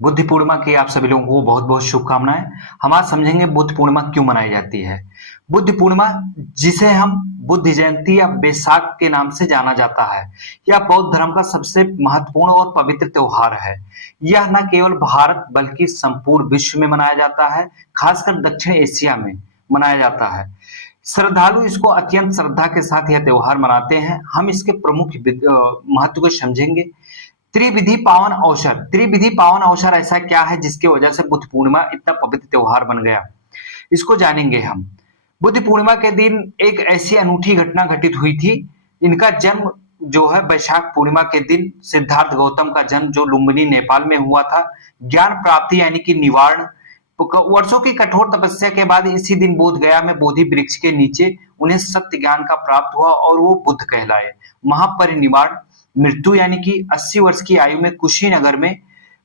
बुद्ध पूर्णिमा की आप सभी लोगों को बहुत बहुत शुभकामनाएं। हम आज समझेंगे बुद्ध पूर्णिमा क्यों मनाई जाती है। बुद्ध पूर्णिमा, जिसे हम बुद्ध जयंती या बैसाख के नाम से जाना जाता है, यह बौद्ध धर्म का सबसे महत्वपूर्ण और पवित्र त्योहार है। यह न केवल भारत बल्कि संपूर्ण विश्व में मनाया जाता है, खासकर दक्षिण एशिया में मनाया जाता है। श्रद्धालु इसको अत्यंत श्रद्धा के साथ यह त्योहार मनाते हैं। हम इसके प्रमुख महत्व को समझेंगे। त्रिविधि पावन अवसर ऐसा क्या है जिसकी वजह से बुद्ध पूर्णिमा इतना पवित्र त्योहार बन गया, इसको जानेंगे हम। बुद्ध पूर्णिमा के दिन एक ऐसी अनूठी घटना घटित हुई थी। इनका जन्म जो है बैशाख पूर्णिमा के दिन सिद्धार्थ गौतम का जन्म जो लुम्बिनी नेपाल में हुआ था। ज्ञान प्राप्ति यानी कि निवारण, वर्षों की कठोर तपस्या के बाद इसी दिन बोध गया में बोधि वृक्ष के नीचे उन्हें सत्य ज्ञान का प्राप्त हुआ और वो बुद्ध कहलाए। महापरिनिर्वाण, मृत्यु यानी कि 80 वर्ष की आयु में कुशीनगर में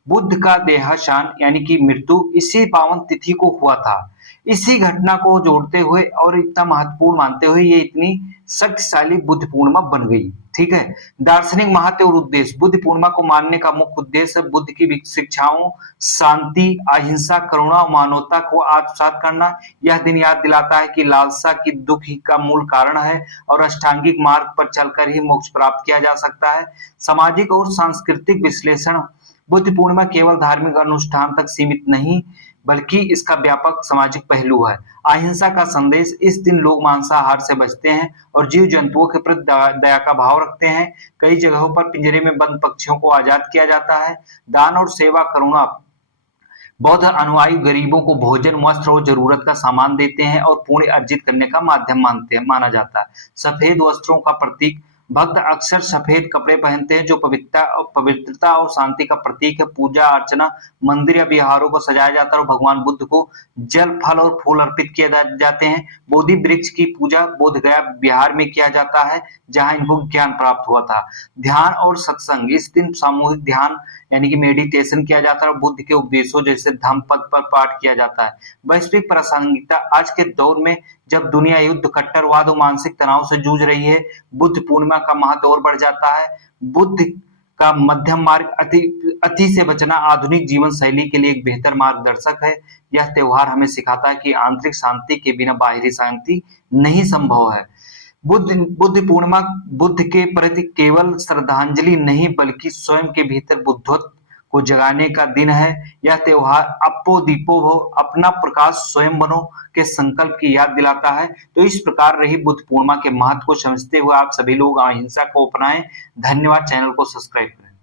बुद्ध का देहावसान यानी कि मृत्यु इसी पावन तिथि को हुआ था। इसी घटना को जोड़ते हुए और इतना महत्वपूर्ण मानते हुए ये इतनी शक्तिशाली बुद्ध पूर्णिमा बन गई। ठीक है। दार्शनिक महत्व और उद्देश्य, बुद्ध पूर्णिमा को मानने का मुख्य उद्देश्य है बुद्ध की शिक्षाओं, शांति, अहिंसा, करुणा और मानवता को आत्मसात करना। यह दिन याद दिलाता है कि लालसा की दुख ही का मूल कारण है और अष्टांगिक मार्ग पर चलकर ही मोक्ष प्राप्त किया जा सकता है। सामाजिक और सांस्कृतिक विश्लेषण, बुद्ध पूर्णिमा केवल धार्मिक अनुष्ठान तक सीमित नहीं बल्कि इसका व्यापक सामाजिक पहलू है। अहिंसा का संदेश, इस दिन लोग मांसाहार से बचते हैं और जीव जंतुओं के प्रति दया का भाव रखते हैं। कई जगहों पर पिंजरे में बंद पक्षियों को आजाद किया जाता है। दान और सेवा करुणा, बौद्ध अनुयायी गरीबों को भोजन, वस्त्र और जरूरत का सामान देते हैं और पुण्य अर्जित करने का माध्यम माना जाता है। सफेद वस्त्रों का प्रतीक, भक्त अक्सर सफेद कपड़े पहनते हैं जो पवित्रता और शांति का प्रतीक है। पूजा अर्चना, मंदिर या विहारों को सजाया जाता है और भगवान बुद्ध को जल, फल और फूल अर्पित किए जाते हैं। बोधि वृक्ष की पूजा बोध गया बिहार में किया जाता है जहां इनको ज्ञान प्राप्त हुआ था। ध्यान और सत्संग, इस दिन सामूहिक ध्यान यानी कि मेडिटेशन किया जाता है और बुद्ध के उपदेशों जैसे धम्मपद पर पाठ किया जाता है। वैश्विक प्रासंगिकता, आज के दौर में जब दुनिया युद्ध, कट्टरवाद और मानसिक तनाव से जूझ रही है, बुद्ध पूर्णिमा का महत्व और बढ़ जाता है। बुद्ध का मध्यम मार्ग, अति से बचना आधुनिक जीवन शैली के लिए एक बेहतर मार्गदर्शक है। यह त्योहार हमें सिखाता है कि आंतरिक शांति के बिना बाहरी शांति नहीं संभव है। बुद्ध पूर्णिमा बुद्ध के प्रति केवल श्रद्धांजलि नहीं बल्कि स्वयं के भीतर बुद्धत्व को जगाने का दिन है। यह त्योहार अपो दीपो भव, अपना प्रकाश स्वयं बनो के संकल्प की याद दिलाता है। तो इस प्रकार रही बुद्ध पूर्णिमा के महत्व को समझते हुए आप सभी लोग अहिंसा को अपनाएं। धन्यवाद। चैनल को सब्सक्राइब करें।